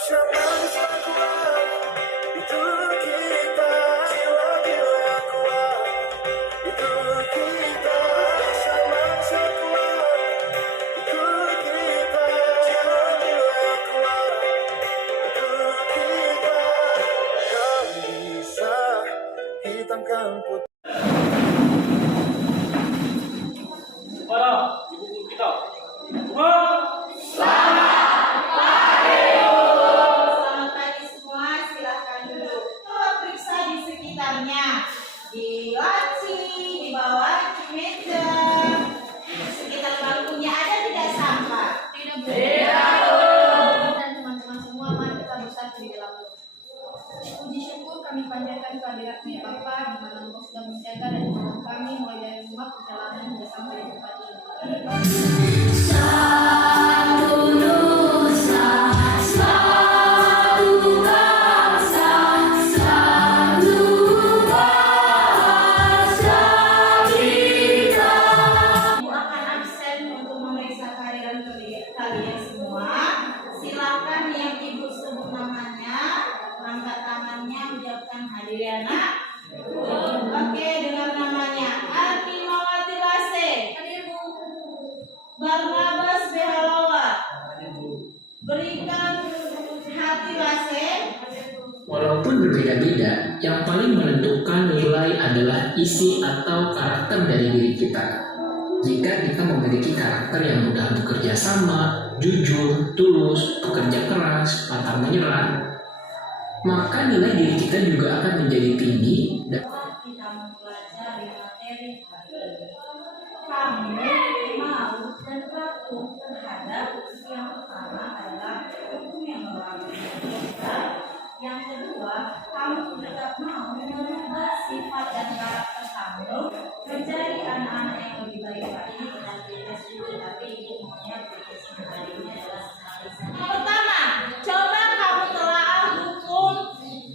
Sama-sama kuat, itu kita, jiwa-jiwa yang kuat, itu kita. Sama-sama kuat, itu kita, jiwa-jiwa yang kuat, itu kita. Kau bisa hitamkan putih. Para ibu guru kita, Selamat pagi semua, silahkan duduk. Coba periksa di sekitarnya, di laci, di bawah di meja, di sekitar bangkunya ada tidak sampah? Tidak, Bu. Dan teman-teman semua, mari kita bersatu di dalam doa. Puji syukur kami panjatkan kehadirat-Mu ya Bapa, di mana Engkau sudah menjaga dan menolong kami mulai dari rumah perjalanan hingga sampai di tempat ini. Ibu akan absen untuk memeriksa kehadiran kalian semua. Silakan yang Ibu sebut namanya, angkat tangannya, ucapkan hadir ya nak. Oke, dengar namanya. Artimawati Lase, Hadir, Bu. Barnabas Behalawa, berikan hati Lase. Walaupun berbeda-beda, yang paling menentukan nilai adalah isi atau karakter dari diri kita. Jika kita memiliki karakter yang mudah bekerja sama, jujur, tulus, pekerja keras, pantang menyerah, maka nilai diri kita juga akan menjadi tinggi dan Kita mempelajari materi hari ini. Kamu mau dan patuh terhadap yang pertama adalah hukum yang berlaku kita. Yang kedua, kamu tetap mau merubah sifat dan karakter kamu menjadi anak-anak yang lebih baik lagi dengan kita sudah tapi ibu maunya berkesan hari ini adalah sekali. Yang pertama, coba kamu telaah hukum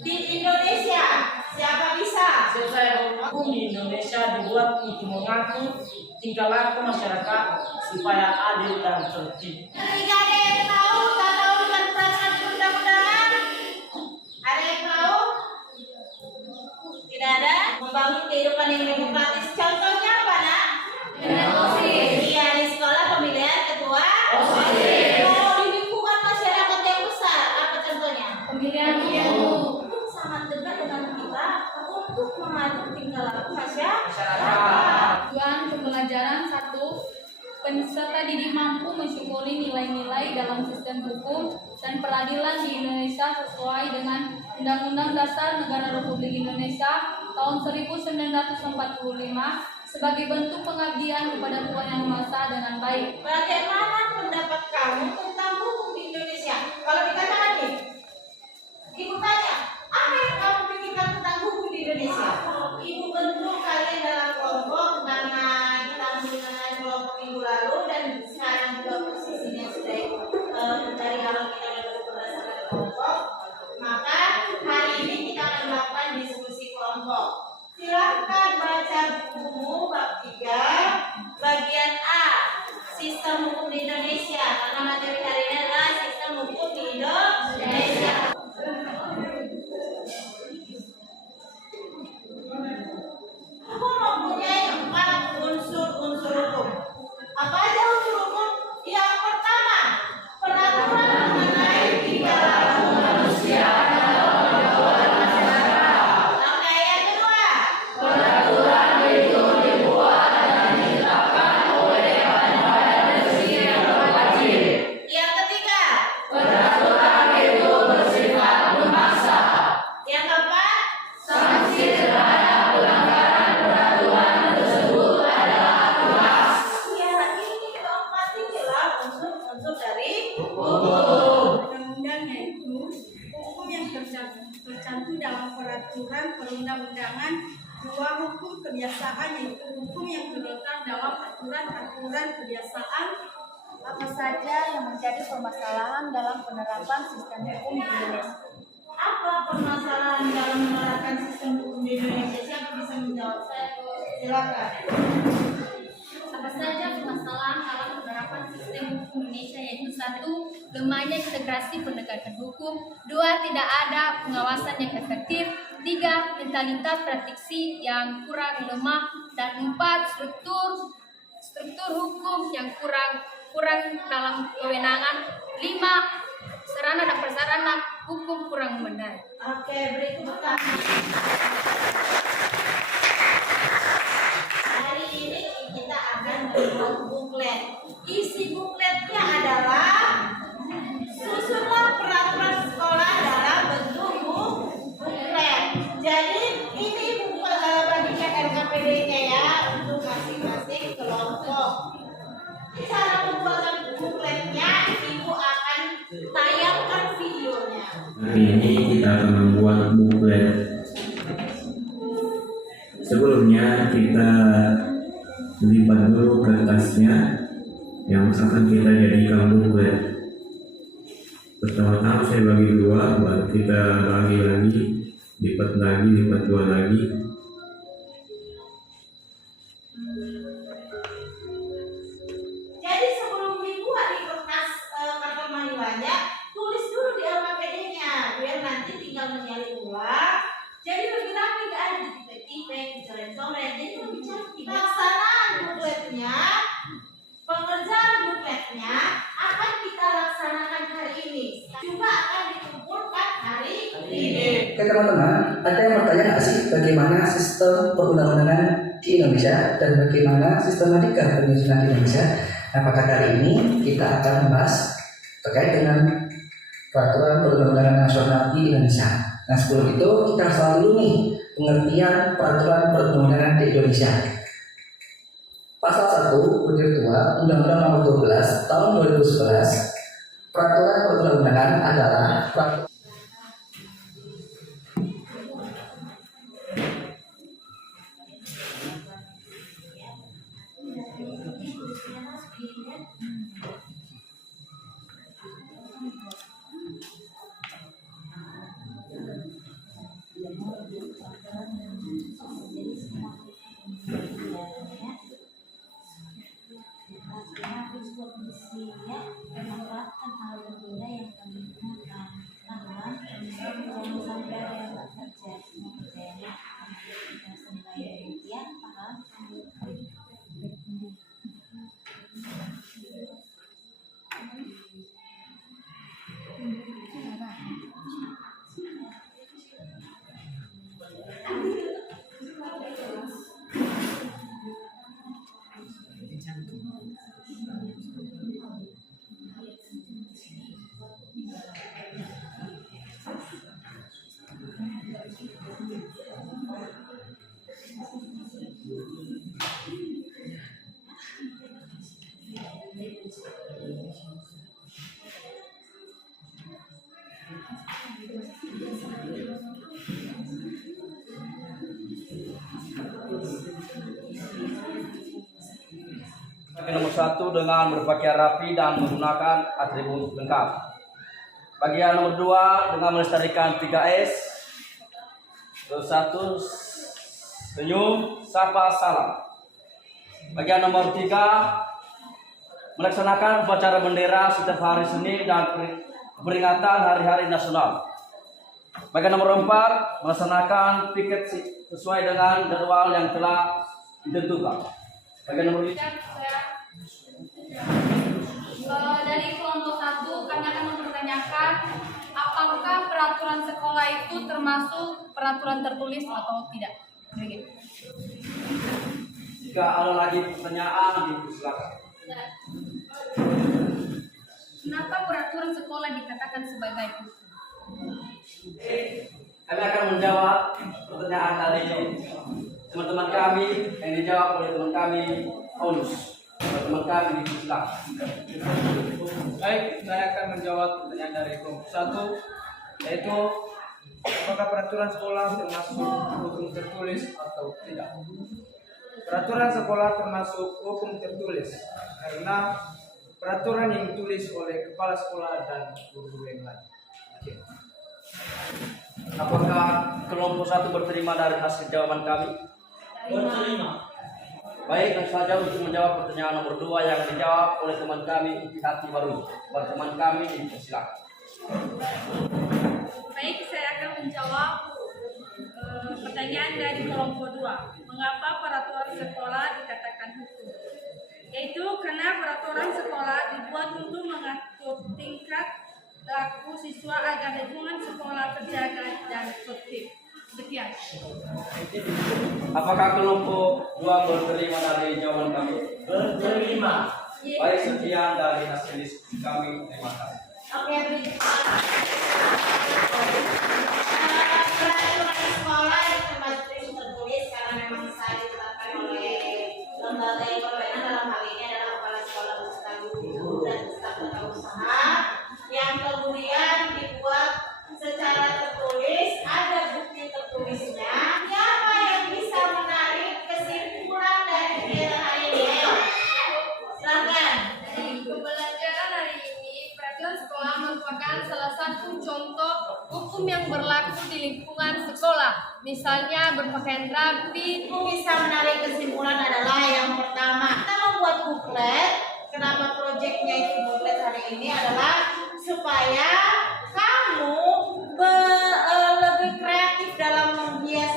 di Indonesia. Siapa bisa? selesai hukum di Indonesia dibuat untuk mengatur tingkah laku masyarakat supaya adil dan tertib. Ketiga, ada yang tahu tata urutan peraturan perundang-undangan? Ada yang tahu? Tidak ada? Membangun kehidupan yang demokratis. Contohnya apa, nak? Iya, di sekolah pemilihan ketua. Kalau di lingkungan masyarakat yang besar, apa contohnya? Pemilihan Itu sangat dekat dengan kita untuk mengatur tingkah laku masyarakat. Tujuan pembelajaran 1. Peserta didik mampu mensyukuri nilai-nilai dalam sistem hukum dan peradilan di Indonesia sesuai dengan Undang-Undang Dasar Negara Republik Indonesia tahun 1945 sebagai bentuk pengabdian kepada Tuhan Yang Maha Esa dengan baik. Bagaimana pendapat kamu tentang hukum di Indonesia? Kalau dikatakan nih, Ibu tanya, apa yang kamu pikirkan tentang hukum di Indonesia? Ibu bentuk kalian dalam kelompok karena kita menggunakan kelompok minggu lalu dan sekarang juga posisinya sudah dari awal kita bentuk berdasarkan kelompok. Maka hari ini kita akan melakukan diskusi kelompok. Silahkan baca bukumu bab 3 bagian A, sistem hukum di Indonesia. Karena materi hari ini adalah sistem hukum di Indonesia. Hukum mempunyai 4 unsur-unsur hukum. Apa aja unsur hukum? Yang pertama, peraturan mengenai tingkah laku manusia dalam pergaulan masyarakat. Oke, yang kedua, peraturan itu dibuat dan ditetapkan oleh badan-badan resmi yang berwajib. Yang ketiga, peraturan itu bersifat memaksa. Yang keempat, sanksi terhadap pelanggaran peraturan tersebut adalah keras. Ya, ini keempat inilah unsur-unsur dari hukum. Undang-undang yaitu hukum yang tercantum dalam peraturan perundang-undangan. 2. Hukum kebiasaan yaitu hukum yang terletak dalam aturan-aturan kebiasaan. Apa saja yang menjadi permasalahan dalam penerapan sistem hukum di Indonesia? Apa permasalahan dalam menerapkan sistem hukum di Indonesia? Siapa bisa menjawab? Silakan. Apa saja permasalahan dalam penerapan sistem hukum Indonesia, yaitu Satu, lemahnya integrasi penegakan hukum. Dua, tidak ada pengawasan yang efektif. Tiga, mentalitas praktisi yang kurang lemah. Dan empat, struktur hukum yang kurang dalam kewenangan. Lima, sarana dan prasarana hukum kurang memadai. Oke, beri tepuk tangan. Hari ini kita akan membuat buklet. Isi bukletnya adalah susunlah peraturan sekolah dalam bentuk buklet. Jadi ini bagikan RKPD-nya ya untuk masing-masing kelompok. Cara pembuatan bukletnya Ibu akan tayangkan videonya. Hari ini kita akan membuat buklet. Sebelumnya kita lipat dulu kertasnya yang akan kita jadikan buklet. Pertama-tama saya bagi dua, baru kita bagi lagi, lipat dua lagi. Jadi sebelum dibuat di kertas karton manilanya, tulis dulu di RKPD-nya biar nanti tinggal menyalin ulang. Jadi lebih rapi, gak ada ditipek-tipek, dicoret-coret, jadi lebih cantik. Pelaksanaan bukletnya, pengerjaan bukletnya akan kita laksanakan hari ini. Juga akan dikumpulkan hari ini. Oke teman-teman, ada yang bertanya nggak sih bagaimana sistem perundang-undangan di Indonesia dan bagaimana sistematika penyusunan di Indonesia? Nah, pada kali ini kita akan membahas terkait dengan peraturan perundang-undangan nasional di Indonesia. Nah, sebelum itu kita harus tahu dulu nih pengertian peraturan perundang-undangan di Indonesia. Pasal 1 Butir 2 Undang-Undang Nomor 12 Tahun 2011, peraturan perundang-undangan adalah peraturan menerapkan hal berbeda yang kami gunakan, namun jangan sampai ada yang tak terjadi bedanya kita senilai demikian paham. Nomor 1 dengan berpakaian rapi dan menggunakan atribut lengkap. Bagian nomor 2 dengan melestarikan 3S. Terus 1 senyum, sapa, salam. Bagian nomor 3 melaksanakan upacara bendera setiap hari Senin dan peringatan hari-hari nasional. Bagian nomor 4 melaksanakan piket sesuai dengan jadwal yang telah ditentukan. Bagian nomor 5 Dari kelompok 1 kami akan mempertanyakan apakah peraturan sekolah itu termasuk peraturan tertulis atau tidak. Begitu. Jika ada lagi pertanyaan, silakan. Kenapa peraturan sekolah dikatakan sebagai hukum? Kami akan menjawab pertanyaan dari teman-teman kami yang dijawab oleh teman kami Paulus. Teman kami silakan. Baik, saya akan menjawab pertanyaan dari kelompok 1, yaitu apakah peraturan sekolah termasuk hukum tertulis atau tidak. Peraturan sekolah termasuk hukum tertulis karena peraturan yang ditulis oleh kepala sekolah dan guru yang lain. Apakah kelompok 1 berterima dari hasil jawaban kami? Berterima. Baik, langsung saja untuk menjawab pertanyaan nomor 2 yang dijawab oleh teman kami Uti Hati Baru. Teman kami dipersilakan. Baik, saya akan menjawab pertanyaan dari kelompok 2. Mengapa peraturan sekolah dikatakan hukum? Yaitu karena peraturan sekolah dibuat untuk mengatur tingkat laku siswa agar lingkungan sekolah terjaga dan tertib. Sekian. Apakah kelompok 2 berterima dari jawaban kami? Berterima. Baik, sekian dari hasil diskusi kami. Terima kasih. Oke, peraturan sekolah yang termasuk tertulis karena memang saat ditetapkan oleh lembaga yang berwenang, dalam hal ini adalah kepala sekolah beserta guru dan staf usaha, yang kemudian dibuat secara tertulis, ada bukti tertulisnya. Siapa yang bisa menarik kesimpulan dari kegiatan hari ini? Ayo, silakan. Dari pembelajaran hari ini, peraturan sekolah merupakan salah satu contoh hukum yang berlaku di lingkungan sekolah. Misalnya berpakaian rapi. Bisa menarik kesimpulan adalah yang pertama, kita membuat buklet. Kenapa proyeknya itu buklet hari ini adalah supaya kamu lebih kreatif dalam membuat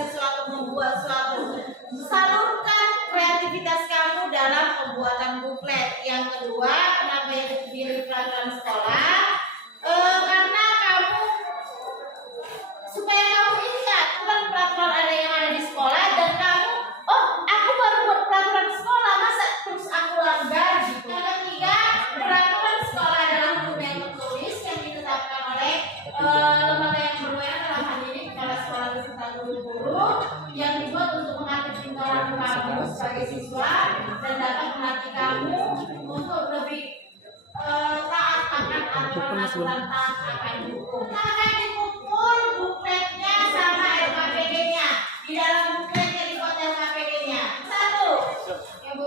sesuatu. Salurkan kreativitas kamu dalam pembuatan buklet. Yang kedua, kenapa yang dipilih peraturan sekolah? Karena kamu supaya kamu ingat peraturan ada yang ada di sekolah dan kamu, oh aku baru buat peraturan sekolah, masa terus aku langgar gitu. Yang ketiga, peraturan sekolah adalah hukum yang tertulis yang ditetapkan oleh lembaga yang berwenang, dalam hal ini kepala sekolah beserta guru-guru, yang dibuat untuk mengatur tingkah laku kamu sebagai siswa dan dapat melatih kamu untuk lebih taat akan aturan-aturan, taat akan hukum. Kita akan dikumpul bukletnya sama LKPD-nya. Di dalam bukletnya dibuat LKPD-nya. 1. Ya Bu.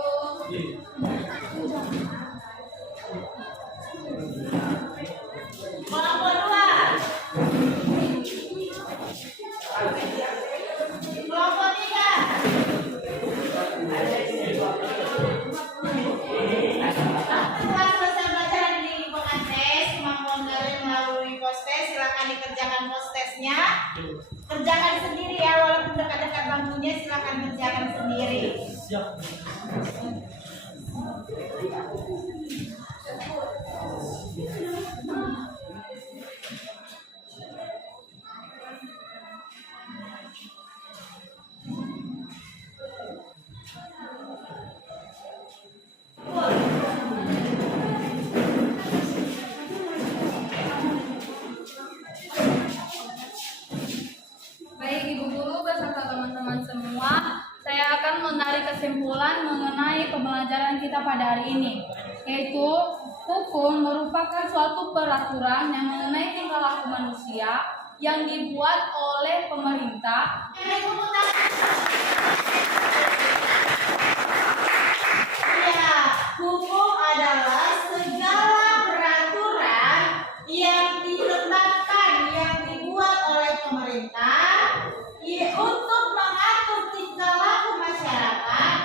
Kelompok 2. Kelompok 3. Setelah selesai belajar di lingkungan tes, kemampuan kalian melalui post-test, silakan dikerjakan post-testnya. Kerjakan sendiri ya, walaupun dekat-dekat bangkunya, silakan kerjakan sendiri. Baik Ibu Guru beserta teman-teman semua, saya akan menarik kesimpulan mengenai pembelajaran kita pada hari ini, yaitu hukum merupakan suatu peraturan yang mengenai tingkah laku manusia yang dibuat oleh pemerintah. Ya, hukum adalah segala peraturan yang ditetapkan, yang dibuat oleh pemerintah untuk mengatur tingkah laku masyarakat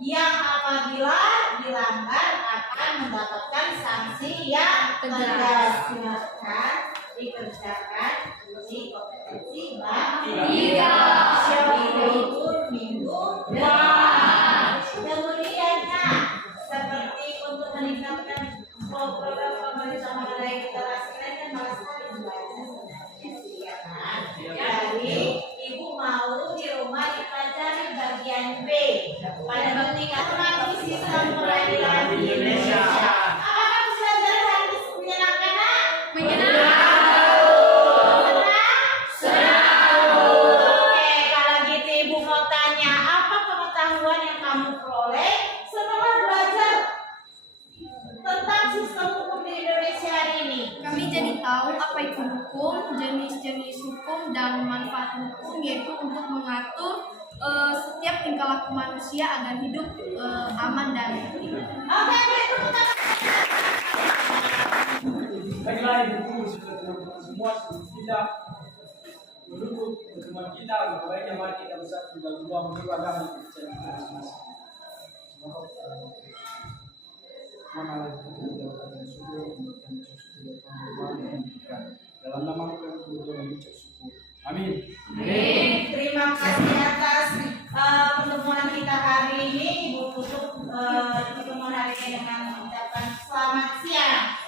yang apabila dilanggar akan mendapatkan sanksi yang tegas. Silakan dikerjakan uji kompetensi bab 3 libur minggu depan. Kemudian seperti untuk meningkatkan program pemerintah mengenai keterampilan kan malas sekali membaca sebenarnya sih ya kan. Jadi ibu mau di rumah dipelajari bagian B pada ketika mati sistem peradilan di Indonesia. Apakah pelajaran hari ini menyenangkan? Menyenangkan. Oke, kalau gitu ibu mau tanya, apa pengetahuan yang kamu peroleh setelah belajar tentang sistem hukum di Indonesia hari ini? Kami jadi tahu apa itu hukum, jenis-jenis hukum dan manfaat hukum, yaitu untuk mengatur setiap tingkah laku manusia agar hidup aman dan tertib. Oke, beri tepuk tangan. Baiklah Ibu Guru, sudah teman-teman semua kita mendukung pertemuan kita, baiknya mari kita bersatu dalam dua menurut agama kepercayaan kita masing-masing. dalam nama Amin. Terima kasih atas pertemuan kita hari ini. Ibu tutup pertemuan hari ini dengan mengucapkan selamat siang.